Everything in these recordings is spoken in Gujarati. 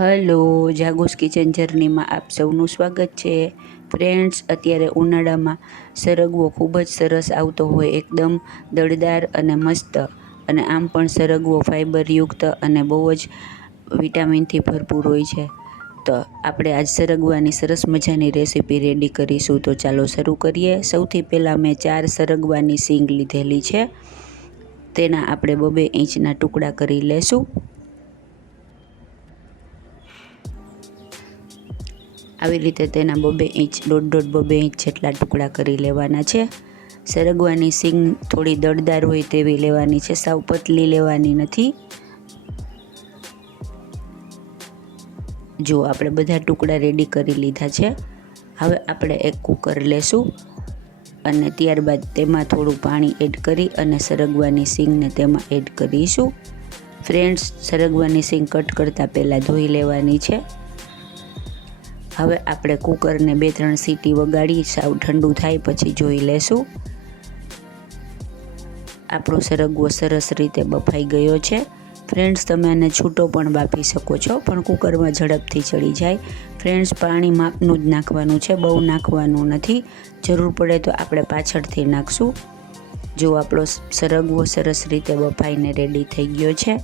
હલો, જાગુસ કિચન જર્નીમાં આપ સૌનું સ્વાગત છે. ફ્રેન્ડ્સ, અત્યારે ઉનાળામાં સરગવો ખૂબ જ સરસ આવતો હોય, એકદમ દળદાર અને મસ્ત. અને આમ પણ સરગવો ફાઇબરયુક્ત અને બહુ જ વિટામિનથી ભરપૂર હોય છે. તો આપણે આજ સરગવાની સરસ મજાની રેસીપી રેડી કરીશું. તો ચાલો શરૂ કરીએ. સૌથી પહેલાં મેં 4 સરગવાની સીંગ લીધેલી છે. તેના આપણે 2 ઇંચના ટુકડા કરી લેશું. આવી રીતે તેના 2 ઇંચ, 1.5-2 ઇંચ જેટલા ટુકડા કરી લેવાના છે. સરગવાની સીંગ થોડી દળદાર હોય તેવી લેવાની છે, સાવ પતલી લેવાની નથી. જો આપણે બધા ટુકડા રેડી કરી લીધા છે. હવે આપણે એક કુકર લેશું અને ત્યારબાદ તેમાં થોડું પાણી એડ કરી અને સરગવાની સીંગને તેમાં એડ કરીશું. ફ્રેન્ડ્સ, સરગવાની સીંગ કટ કરતાં પહેલાં ધોઈ લેવાની છે. હવે આપણે કુકરને 2-3 સીટી વગાડી સાવ ઠંડુ થાય પછી જોઈ લેશું. આપણો સરગવો સરસ રીતે બફાઈ ગયો છે. ફ્રેન્ડ્સ, તમે આને છૂટો પણ બાફી શકો છો, પણ કુકરમાં ઝડપથી ચડી જાય. ફ્રેન્ડ્સ, પાણી માપનું જ નાખવાનું છે, બહુ નાખવાનું નથી. જરૂર પડે તો આપણે પાછળથી નાખશું. જો આપણો સરગવો સરસ રીતે બફાઈને રેડી થઈ ગયો છે.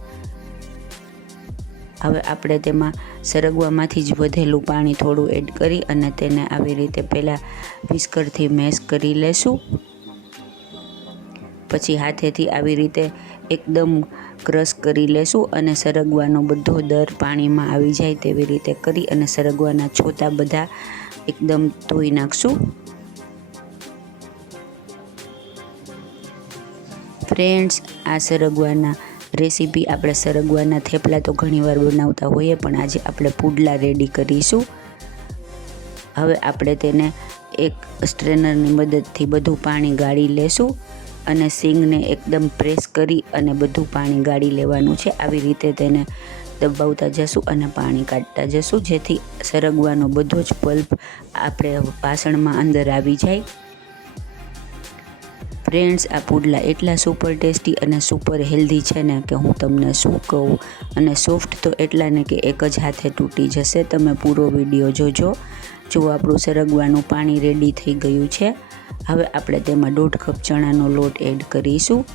હવે આપણે તેમાં સરગવામાંથી જ વધેલું પાણી થોડું એડ કરી અને તેને આવી રીતે પહેલાં વિસ્કરથી મેશ કરી લેશું. પછી હાથેથી આવી રીતે એકદમ ક્રશ કરી લેશું અને સરગવાનો બધો દર પાણીમાં આવી જાય તેવી રીતે કરી અને સરગવાના છોતા બધા એકદમ ધોઈ નાખશું. ફ્રેન્ડ્સ, આ સરગવાના રેસીપી આપણે સરગવાના થેપલા તો ઘણીવાર બનાવતા હોઈએ, પણ આજે આપણે પુડલા રેડી કરીશું. હવે આપણે તેને એક સ્ટ્રેનરની મદદથી બધું પાણી ગાળી લેશું અને સીંગને એકદમ પ્રેસ કરી અને બધું પાણી ગાળી લેવાનું છે. આવી રીતે તેને દબાવતા જશું અને પાણી કાઢતા જશું, જેથી સરગવાનો બધો જ પલ્પ આપણે વાસણમાં અંદર આવી જાય. ફ્રેન્ડ્સ, આ પુડલા એટલા સુપર ટેસ્ટી અને સુપર હેલ્ધી છે ને કે હું તમને શું કહું. અને સોફ્ટ તો એટલા ને કે એક જ હાથે તૂટી જશે. તમે પૂરો વિડીયો જોજો. જો આપણું સરગવાનું પાણી રેડી થઈ ગયું છે. હવે આપણે તેમાં 1.5 કપ ચણાનો લોટ એડ કરીશું.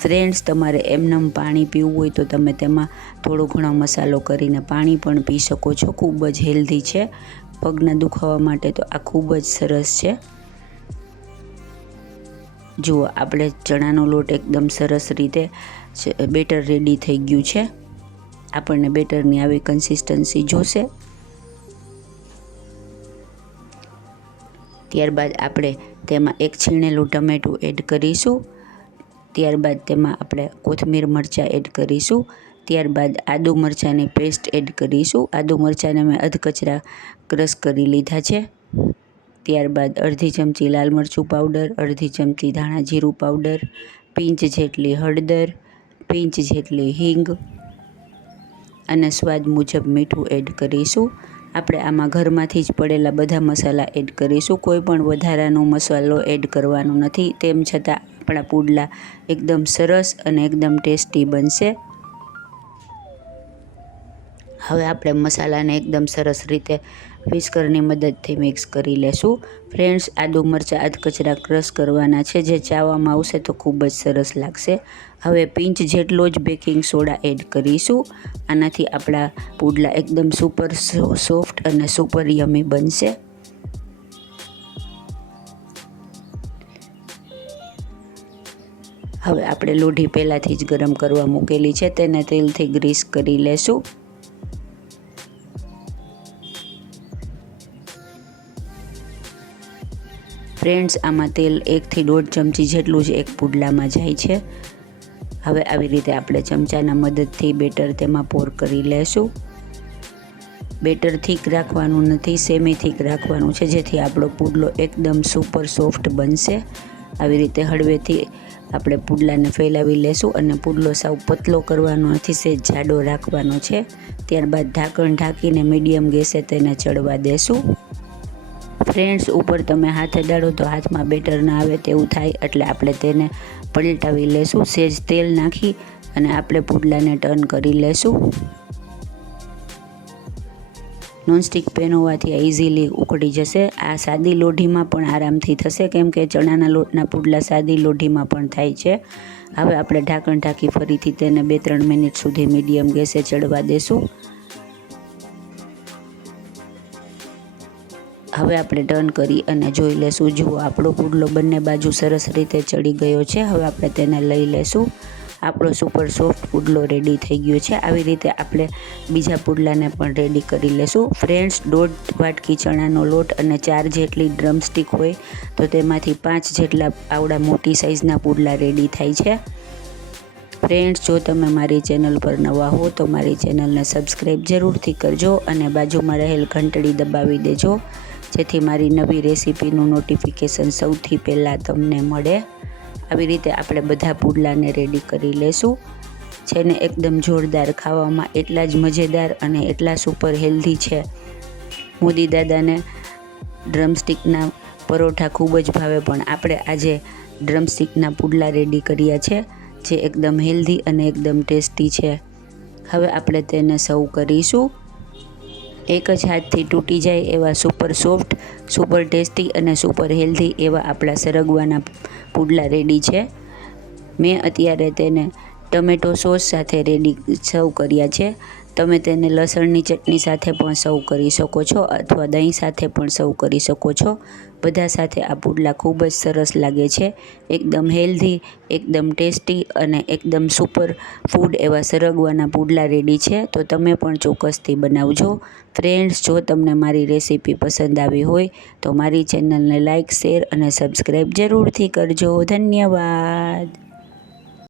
ફ્રેન્ડ્સ, તમારે એમનેમ પાણી પીવું હોય તો તમે તેમાં થોડો ઘણો મસાલો કરીને પાણી પણ પી શકો છો. ખૂબ જ હેલ્ધી છે. પગના દુખાવા માટે તો આ ખૂબ જ સરસ છે. જુઓ, આપણે ચણાનો લોટ એકદમ સરસ રીતે બેટર રેડી થઈ ગયું છે. આપણને બેટરની આવી કન્સિસ્ટન્સી જોશે. ત્યારબાદ આપણે તેમાં 1 છીણેલું ટમેટું એડ કરીશું. ત્યારબાદ તેમાં આપણે કોથમીર મરચાં એડ કરીશું. ત્યારબાદ આદુ મરચાંની પેસ્ટ એડ કરીશું. આદુ મરચાંને મેં અધકચરા ક્રશ કરી લીધા છે. ત્યારબાદ અડધી ચમચી લાલ મરચું પાવડર, અડધી ચમચી ધાણા જીરું પાવડર, પિંચ જેટલી હળદર, પિંચ જેટલી હિંગ અને સ્વાદ મુજબ મીઠું એડ કરીશું. આપણે આમાં ઘરમાંથી જ પડેલા બધા મસાલા એડ કરીશું. કોઈ પણ વધારાનો મસાલો એડ કરવાનો નથી. તેમ છતાં આપણા પુડલા એકદમ સરસ અને એકદમ ટેસ્ટી બનશે. હવે આપણે મસાલાને એકદમ સરસ રીતે વિસ્કરની મદદથી મિક્સ કરી લેશું. ફ્રેન્ડ્સ, આદુ મરચાં અધકચરા ક્રશ કરવાના છે, જે ચાવવામાં આવશે તો ખૂબ જ સરસ લાગશે. હવે પિંચ જેટલો જ બેકિંગ સોડા એડ કરીશું. આનાથી આપણા પુડલા એકદમ સુપર સોફ્ટ અને સુપર યમી બનશે. હવે આપણે લોઢી પહેલાંથી જ ગરમ કરવા મૂકેલી છે, તેને તેલથી ગ્રીસ કરી લેશું. ફ્રેન્ડ્સ, આમાં તેલ 1 થી 1.5 ચમચી જેટલું જ એક પુડલામાં જાય છે. હવે આવી રીતે આપણે ચમચાના મદદથી બેટર તેમાં પોર કરી લેશું. બેટર થીક રાખવાનું નથી, સેમી થીક રાખવાનું છે, જેથી આપણો પુડલો એકદમ સુપર સોફ્ટ બનશે. આવી રીતે હળવેથી આપણે પુડલાને ફેલાવી લેશું અને પુડલો સાવ પતલો કરવાનો નથી, સેજ જાડો રાખવાનો છે. ત્યારબાદ ઢાંકણ ઢાંકીને મીડિયમ ગેસે તેને ચડવા દેશું. ફ્રેન્ડ્સ, ઉપર તમે હાથ અડાડો તો હાથમાં બેટર ના આવે તેવું થાય, એટલે આપણે તેને પલટાવી લેશું. સેજ તેલ નાખી અને આપણે પુડલાને ટર્ન કરી લેશું. નોનસ્ટિક પેન હોવાથી આ ઇઝીલી ઉકળી જશે. આ સાદી લોઢીમાં પણ આરામથી થશે, કેમ કે ચણાના લોટના પુડલા સાદી લોઢીમાં પણ થાય છે. હવે આપણે ઢાંકણ ઢાંકી ફરીથી તેને 2-3 મિનિટ સુધી મીડિયમ ગેસે ચડવા દેશું. હવે આપણે ટર્ન કરી અને જોઈ લેશું. જુઓ, આપણો પુડલો બંને બાજુ સરસ રીતે ચડી ગયો છે. હવે આપણે તેને લઈ લેશું. આપણો સુપર સોફ્ટ પુડલો રેડી થઈ ગયો છે. આવી રીતે આપણે બીજા પુડલાને પણ રેડી કરી લેશું. ફ્રેન્ડ્સ, 1.5 વાટકી ચણાનો લોટ અને 4 જેટલી ડ્રમસ્ટિક હોય તો તેમાંથી 5 જેટલા આવડા મોટી સાઇઝના પુડલા રેડી થાય છે. ફ્રેન્ડ્સ, જો તમે મારી ચેનલ પર નવા હો તો મારી ચેનલને સબસ્ક્રાઈબ જરૂરથી કરજો અને બાજુમાં રહેલ ઘંટડી દબાવી દેજો, જેથી મારી નવી રેસીપીનું નોટિફિકેશન સૌથી પહેલાં તમને મળે. આવી રીતે આપણે બધા પુડલાને રેડી કરી લેશું. છે ને એકદમ જોરદાર, ખાવામાં એટલા જ મજેદાર અને એટલા સુપર હેલ્ધી છે. મોદી દાદાને ડ્રમસ્ટિકના પરોઠા ખૂબ જ ભાવે, પણ આપણે આજે ડ્રમસ્ટિકના પુડલા રેડી કર્યા છે, જે એકદમ હેલ્ધી અને એકદમ ટેસ્ટી છે. હવે આપણે તેને સર્વ કરીશું. એક જ હાથથી તૂટી જાય એવા સુપર સોફ્ટ, સુપર ટેસ્ટી અને સુપર હેલ્ધી એવા આપણા સરગવાના પુડલા રેડી છે. મેં અત્યારે તેને ટમેટો સોસ સાથે સર્વ કર્યા છે. તમે તેને લસણની ચટણી સાથે પણ સર્વ કરી શકો છો અથવા દહીં સાથે પણ સર્વ કરી શકો છો. બધા સાથે આ પુડલા ખૂબ જ સરસ લાગે છે. એકદમ હેલ્ધી, એકદમ ટેસ્ટી અને એકદમ સુપર ફૂડ એવા સરગવાના પુડલા રેડી છે. તો તમે પણ ચોક્કસથી બનાવજો. ફ્રેન્ડ્સ, જો તમને મારી રેસીપી પસંદ આવી હોય તો મારી ચેનલને લાઇક, શેર અને સબસ્ક્રાઈબ જરૂરથી કરજો. ધન્યવાદ.